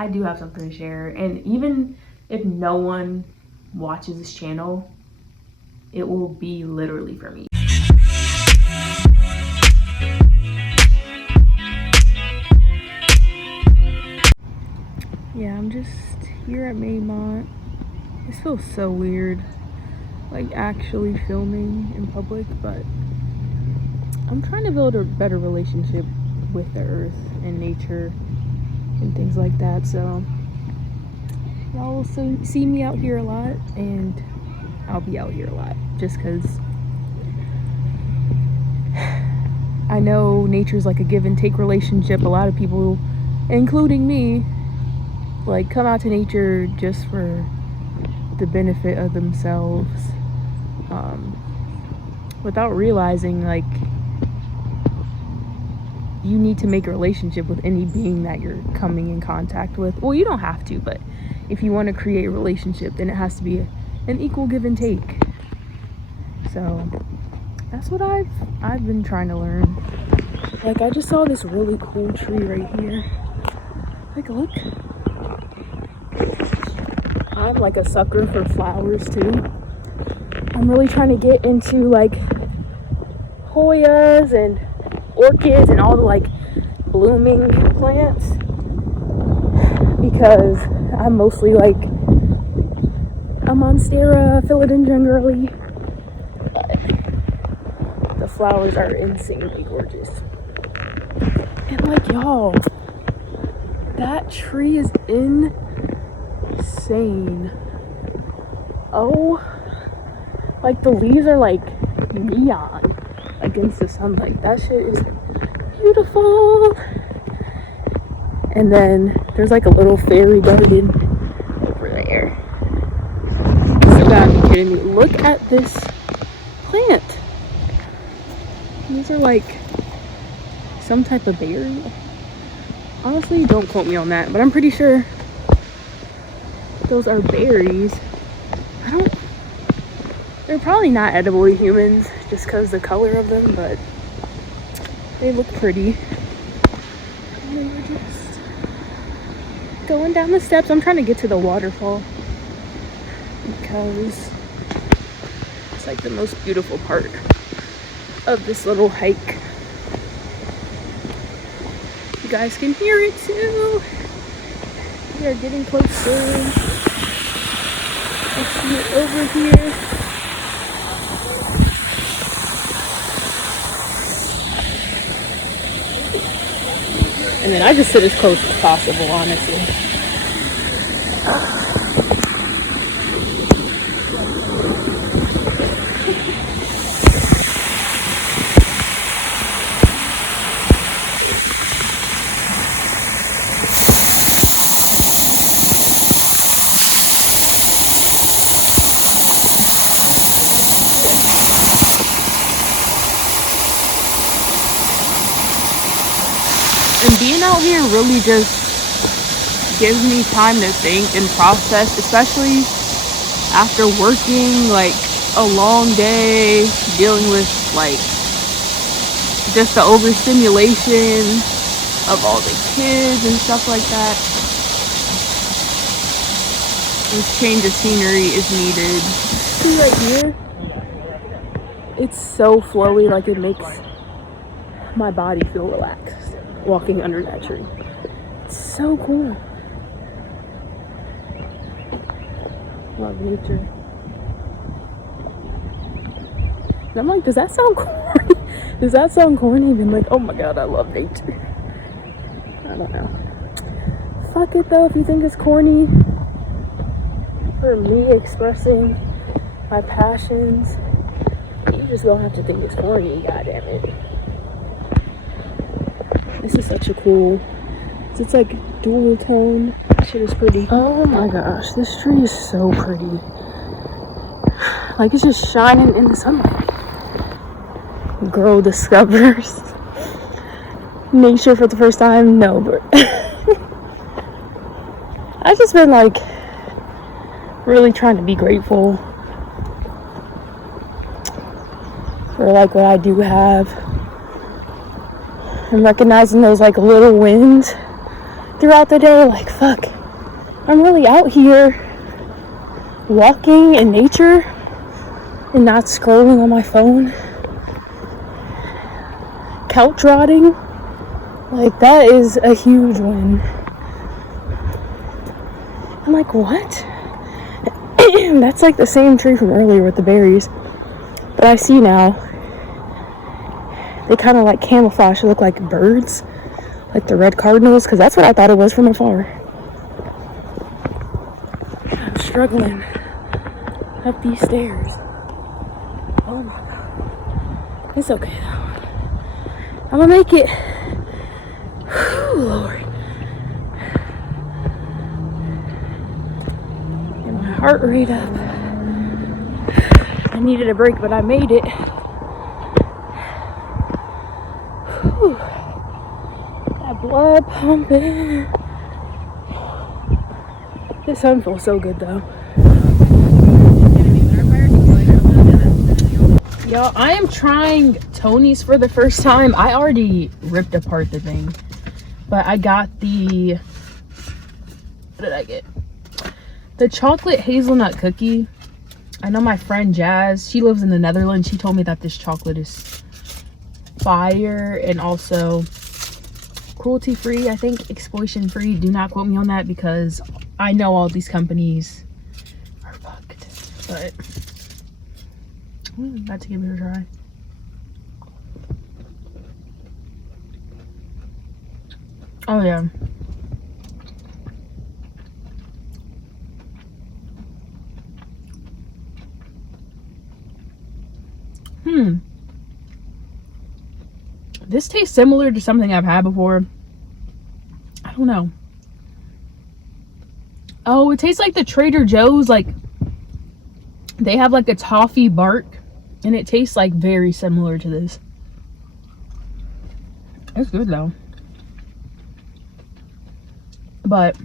I do have something to share. And even if no one watches this channel, it will be literally for me. Yeah, I'm just here at Maymont. This feels so weird, like actually filming in public, but I'm trying to build a better relationship with the earth and nature and things like that. So y'all will see me out here a lot, and I'll be out here a lot just because I know nature's like a give and take relationship. A lot of people, including me, like come out to nature just for the benefit of themselves, without realizing like you need to make a relationship with any being that you're coming in contact with. Well, you don't have to, but if you want to create a relationship, then it has to be an equal give and take. So that's what I've been trying to learn. Like, I just saw this really cool tree right here. Like, look. I'm like a sucker for flowers too. I'm really trying to get into like Hoyas and orchids and all the like blooming plants, because I'm mostly like a Monstera philodendron girly, but the flowers are insanely gorgeous. And like, y'all, that tree is insane. Oh, like the leaves are like neon against the sunlight. That shit is beautiful. And then there's like a little fairy garden over there. You gotta be kidding me. Look at this plant. These are like some type of berry. Honestly, don't quote me on that, but I'm pretty sure those are berries. They're probably not edible to humans just because the color of them, but they look pretty. And then we're just going down the steps. I'm trying to get to the waterfall because it's like the most beautiful part of this little hike. You guys can hear it too. We are getting closer. I see it over here. And then I just sit as close as possible, honestly. And being out here really just gives me time to think and process, especially after working like a long day, dealing with like just the overstimulation of all the kids and stuff like that. This change of scenery is needed. See right here? It's so flowy, like it makes my body feel relaxed walking under that tree. It's so cool. Love nature. And I'm like, does that sound corny? Does that sound corny? And I'm like, oh my god, I love nature. I don't know. Fuck it though, if you think it's corny for me expressing my passions, you just don't have to think it's corny, goddamn it. This is such a cool, it's like dual tone. Shit is pretty. Oh my gosh, this tree is so pretty. Like it's just shining in the sunlight. Girl discovers nature for the first time. No, but I've just been like really trying to be grateful for like what I do have. And recognizing those like little wins throughout the day. Like, fuck, I'm really out here walking in nature and not scrolling on my phone. Couch rotting, like, that is a huge win. I'm like, what? That's like the same tree from earlier with the berries, but I see now they kind of like camouflage, look like birds, like the red cardinals, because that's what I thought it was from afar. I'm struggling up these stairs. Oh my god. It's okay though. I'm gonna make it. Whew, Lord. Get my heart rate up. I needed a break, but I made it. Whew. That blood pumping. This sun feels so good though. Y'all, I am trying Tony's for the first time. I already ripped apart the thing, but I got the, what did I get? The chocolate hazelnut cookie. I know my friend Jazz, she lives in the Netherlands. She told me that this chocolate is fire and also cruelty free, I think, exploitation free. Do not quote me on that because I know all these companies are fucked, but I'm about to give it a try. Oh yeah. This tastes similar to something I've had before. I don't know. Oh, it tastes like the Trader Joe's, like they have like a toffee bark and it tastes like very similar to this. It's good though. But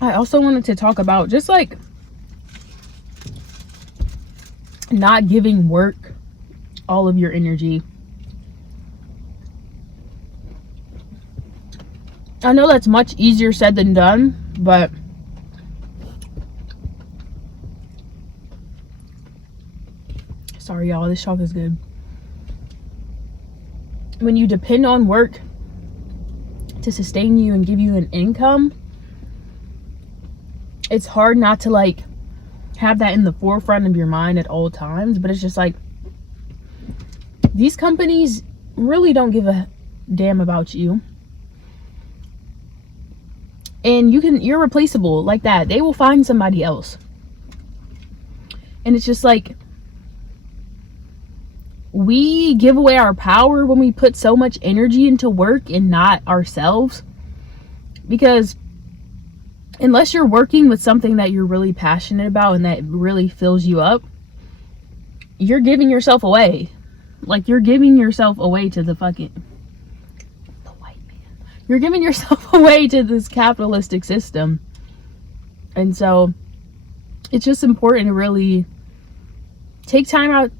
I also wanted to talk about just like not giving work all of your energy. I know that's much easier said than done, but sorry y'all, this chocolate is good. When you depend on work to sustain you and give you an income, it's hard not to like have that in the forefront of your mind at all times. But it's just like these companies really don't give a damn about you, and you're replaceable like that. They will find somebody else. And it's just like we give away our power when we put so much energy into work and not ourselves, because unless you're working with something that you're really passionate about and that really fills you up, you're giving yourself away. Like, you're giving yourself away to the white man. You're giving yourself away to this capitalistic system. And so it's just important to really take time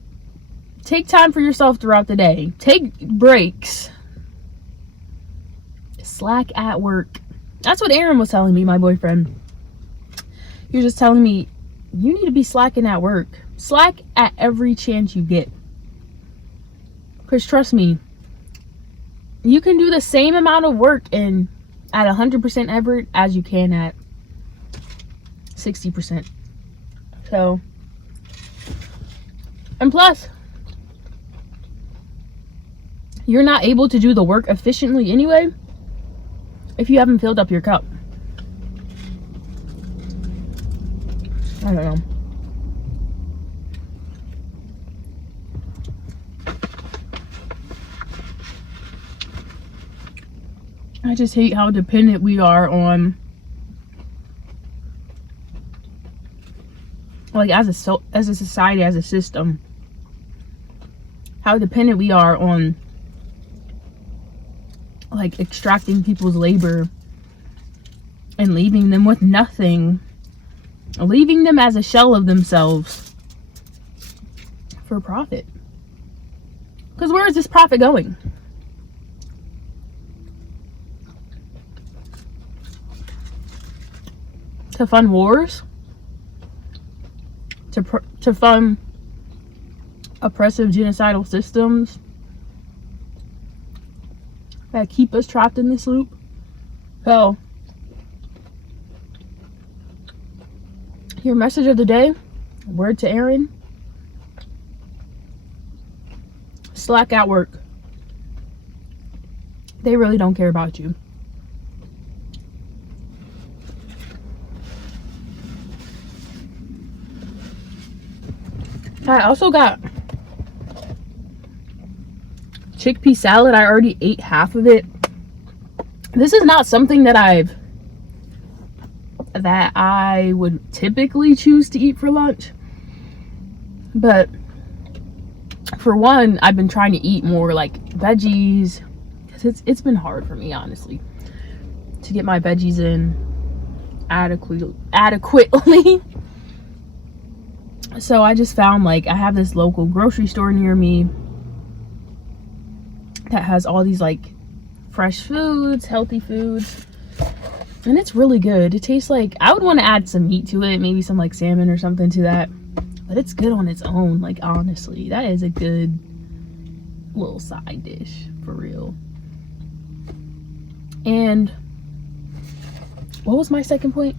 for yourself throughout the day. Take breaks. Slack at work. That's what Aaron was telling me, my boyfriend. He was just telling me, you need to be slacking at work. Slack at every chance you get. Because trust me, you can do the same amount of work at 100% effort as you can at 60%. So, and plus, you're not able to do the work efficiently anyway if you haven't filled up your cup. I don't know. I just hate how dependent we are on, like, as a society, as a system, how dependent we are on, like, extracting people's labor and leaving them with nothing, leaving them as a shell of themselves for profit. Because where is this profit going? to fund wars, to fund oppressive genocidal systems that keep us trapped in this loop. So, your message of the day, word to Aaron: slack at work. They really don't care about you. I also got chickpea salad. I already ate half of it. This is not something that I would typically choose to eat for lunch. But for one, I've been trying to eat more like veggies, because it's been hard for me, honestly, to get my veggies in adequately. So I just found, like, I have this local grocery store near me that has all these like fresh foods, healthy foods, and it's really good. It tastes like, I would want to add some meat to it, maybe some like salmon or something to that, but it's good on its own. Like, honestly, that is a good little side dish for real. And what was my second point?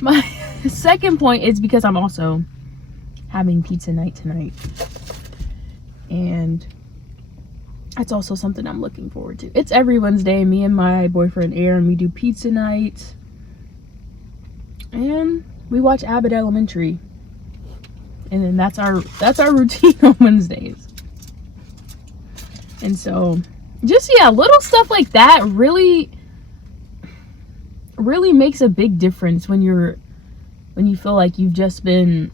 My second point is because I'm also having pizza night tonight, and that's also something I'm looking forward to. It's every Wednesday. Me and my boyfriend Aaron, we do pizza night, and we watch Abbott Elementary, and then that's our routine on Wednesdays. And so, just, yeah, little stuff like that really makes a big difference when you feel like you've just been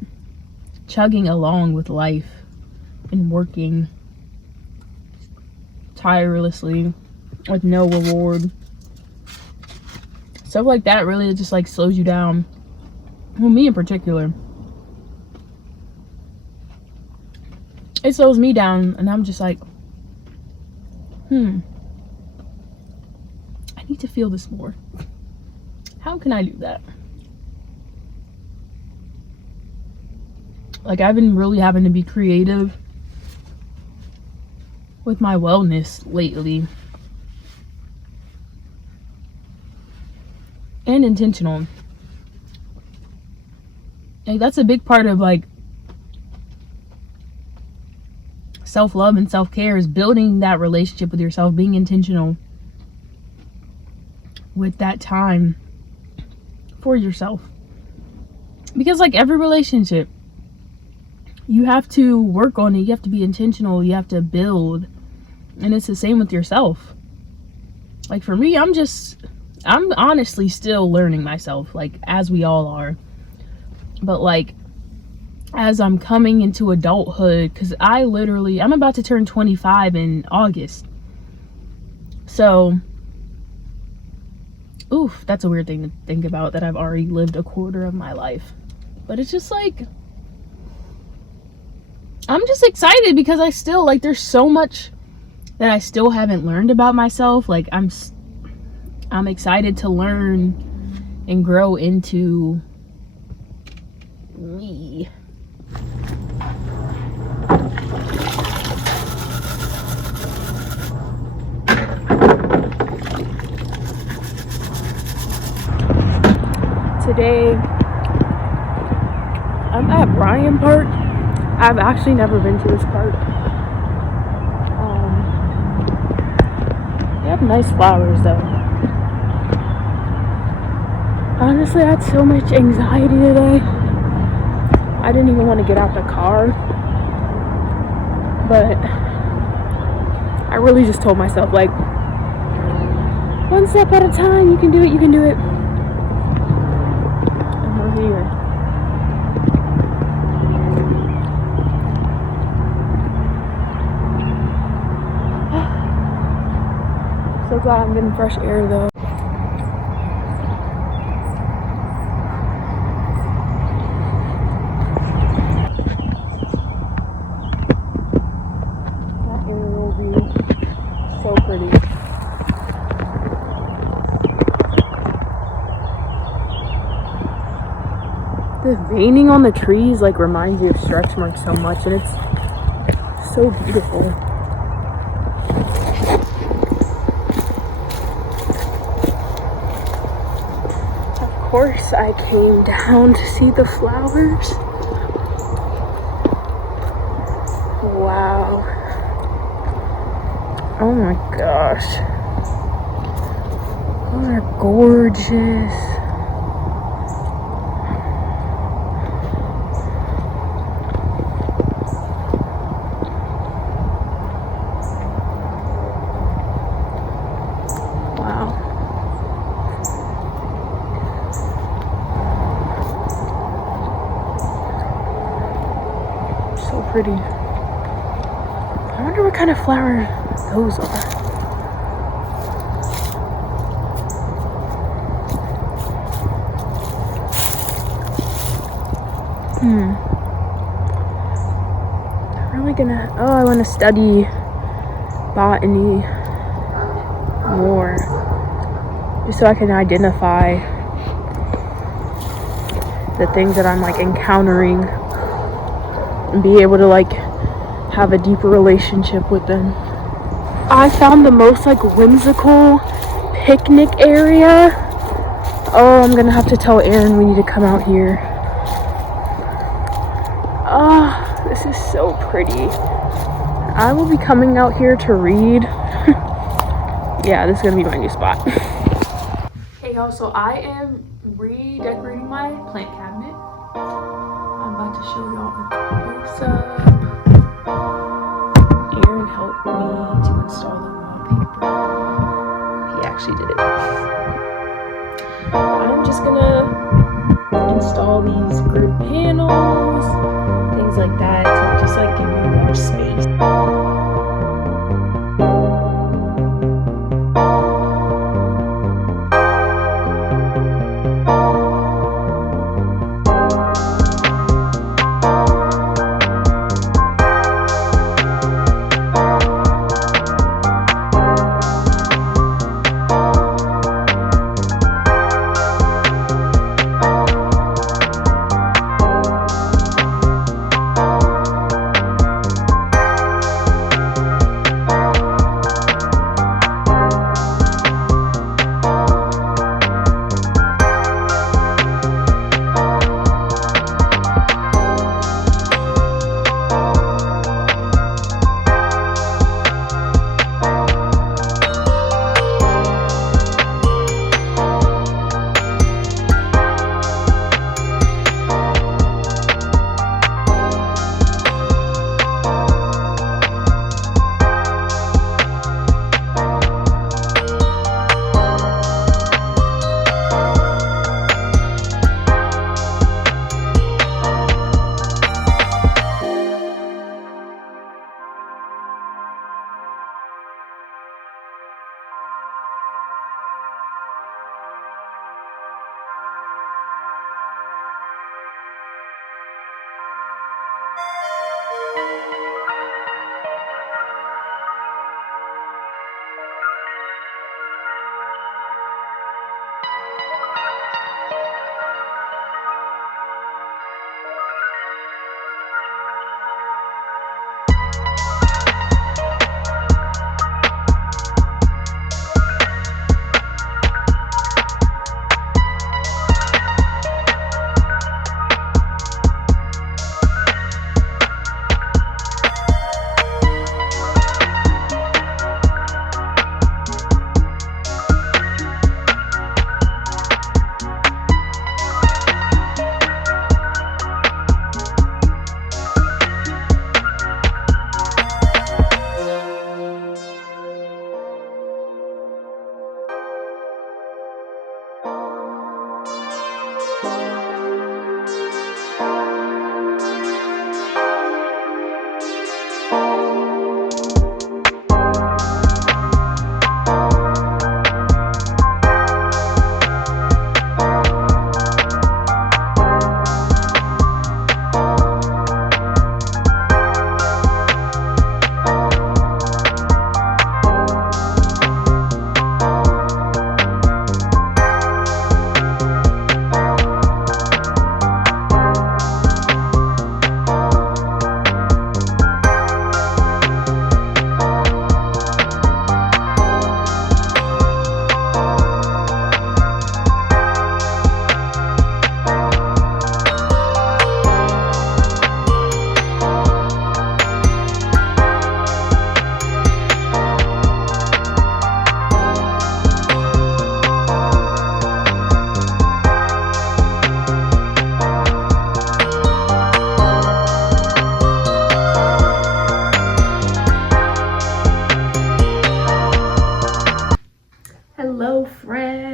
chugging along with life and working tirelessly with no reward. Stuff like that really just like slows you down. Well, me in particular, it slows me down, and I'm just like, I need to feel this more. How can I do that? Like, I've been really having to be creative with my wellness lately, and intentional. Like, that's a big part of like self-love and self-care, is building that relationship with yourself, being intentional with that time for yourself. Because like every relationship, you have to work on it. You have to be intentional. You have to build. And it's the same with yourself. Like, for me, I'm honestly still learning myself, like, as we all are. But like, as I'm coming into adulthood, because I'm about to turn 25 in August. So, oof, that's a weird thing to think about, that I've already lived a quarter of my life. But it's just like, I'm just excited because I still, like, there's so much that I still haven't learned about myself. Like, I'm excited to learn and grow into me. Today, I'm at Bryan Park. I've actually never been to this park. They have nice flowers though. Honestly, I had so much anxiety today. I didn't even want to get out the car. But I really just told myself, like, one step at a time, you can do it, you can do it. And we're here. So glad I'm getting fresh air though. That aerial view, so pretty. The veining on the trees like reminds you of stretch marks so much, and it's so beautiful. Of course, I came down to see the flowers. Wow. Oh my gosh. They're gorgeous. Pretty. I wonder what kind of flower those are. I'm really gonna, I want to study botany more, just so I can identify the things that I'm like encountering and be able to like have a deeper relationship with them. I found the most like whimsical picnic area. Oh, I'm gonna have to tell Aaron we need to come out here. Oh, this is so pretty. I will be coming out here to read. Yeah, this is gonna be my new spot. Hey y'all, so I am redecorating my plant cabinet. I'm about to show y'all a close-up. Aaron helped me to install the wallpaper. He actually did it. I'm just gonna install these grid panels, things like that, to just like give me more space.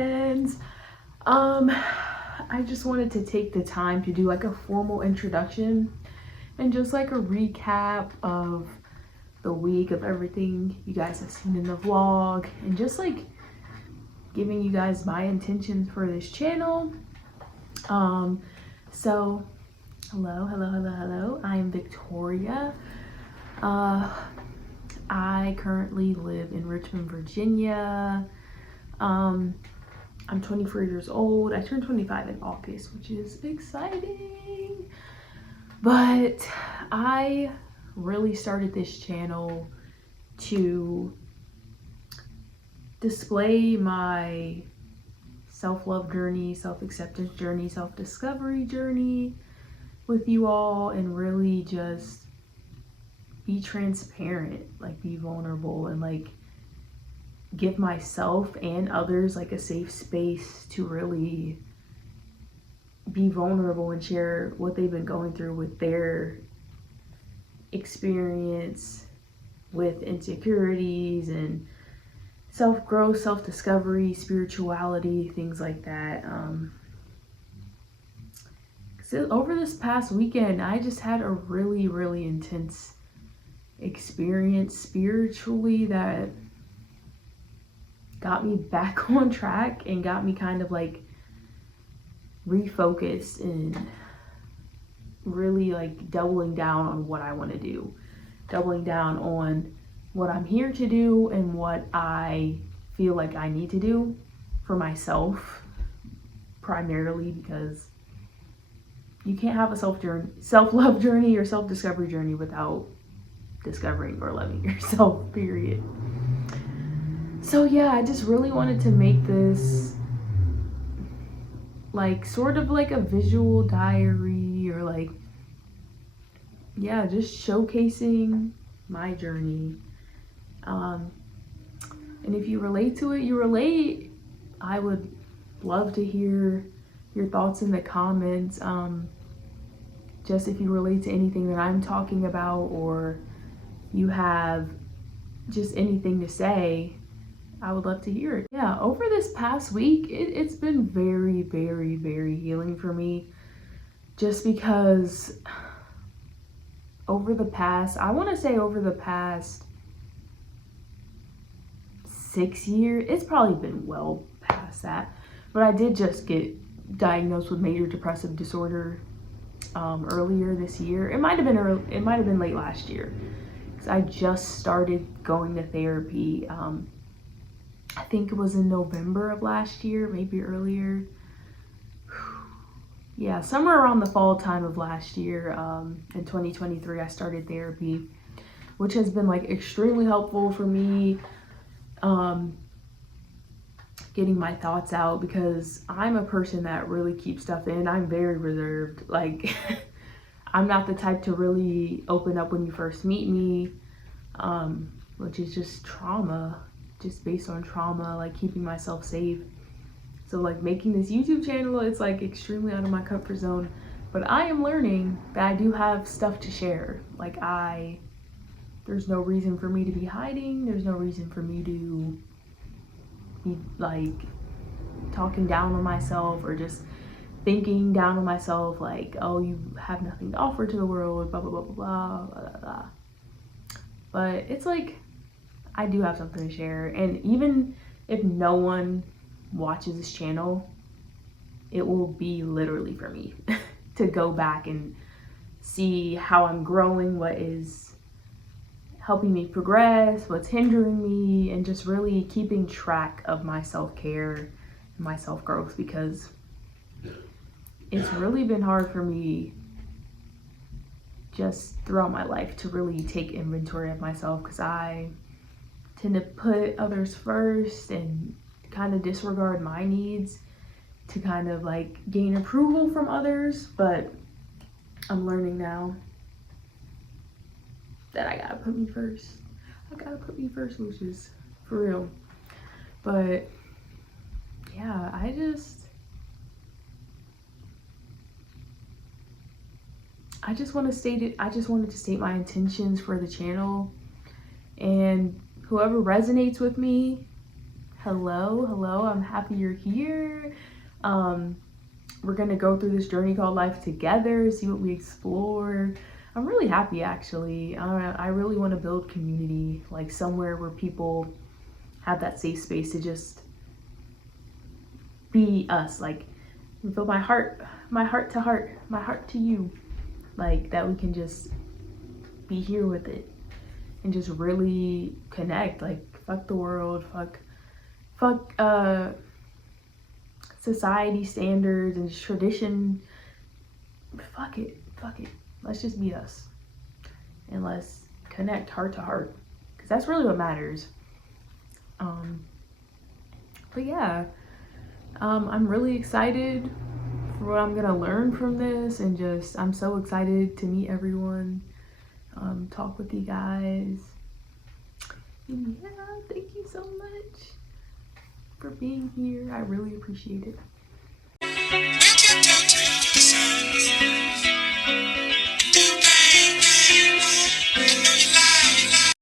friends. I just wanted to take the time to do like a formal introduction and just like a recap of the week, of everything you guys have seen in the vlog, and just like giving you guys my intentions for this channel. So hello, I am Victoria. I currently live in Richmond, Virginia. I'm 24 years old. I turned 25 in August, which is exciting. But I really started this channel to display my self-love journey, self-acceptance journey, self-discovery journey with you all, and really just be transparent, like be vulnerable, and like give myself and others like a safe space to really be vulnerable and share what they've been going through with their experience with insecurities and self-growth, self-discovery, spirituality, things like that. So over this past weekend, I just had a really intense experience spiritually that got me back on track and got me kind of like refocused and really like doubling down on what I want to do, doubling down on what I'm here to do and what I feel like I need to do for myself, primarily because you can't have a self-love journey or self-discovery journey without discovering or loving yourself, period. So yeah, I just really wanted to make this like sort of like a visual diary, or like, yeah, just showcasing my journey. And if you relate to it, you relate. I would love to hear your thoughts in the comments. Just if you relate to anything that I'm talking about, or you have just anything to say, I would love to hear it. Yeah, over this past week, it's been very healing for me, just because over the past 6 years, it's probably been well past that, but I did just get diagnosed with major depressive disorder earlier this year. It might have been late last year, because I just started going to therapy. I think it was in November of last year, maybe earlier. Yeah, somewhere around the fall time of last year, in 2023, I started therapy, which has been like extremely helpful for me, getting my thoughts out, because I'm a person that really keeps stuff in. I'm very reserved. Like, I'm not the type to really open up when you first meet me, which is just based on trauma, like keeping myself safe. So like making this YouTube channel, it's like extremely out of my comfort zone, but I am learning that I do have stuff to share. Like there's no reason for me to be hiding. There's no reason for me to be like talking down on myself, or just thinking down on myself, like, oh, you have nothing to offer to the world, blah blah blah blah blah blah. But it's like, I do have something to share, and even if no one watches this channel, it will be literally for me to go back and see how I'm growing, what is helping me progress, what's hindering me, and just really keeping track of my self-care and my self-growth, because it's really been hard for me just throughout my life to really take inventory of myself, because I tend to put others first and kind of disregard my needs to kind of like gain approval from others. But I'm learning now that I gotta put me first. Which is for real. But yeah, I just wanted to state my intentions for the channel, and whoever resonates with me, Hello, I'm happy you're here. We're gonna go through this journey called life together, see what we explore. I'm really happy actually. I really want to build community, like somewhere where people have that safe space to just be us, like feel my heart to heart, my heart to you, like that we can just be here with it and just really connect. Like fuck the world, fuck society standards and tradition. Fuck it. Let's just be us and let's connect heart to heart, because that's really what matters. But yeah, I'm really excited for what I'm gonna learn from this, and just I'm so excited to meet everyone, talk with you guys. And yeah, thank you so much for being here. I really appreciate it.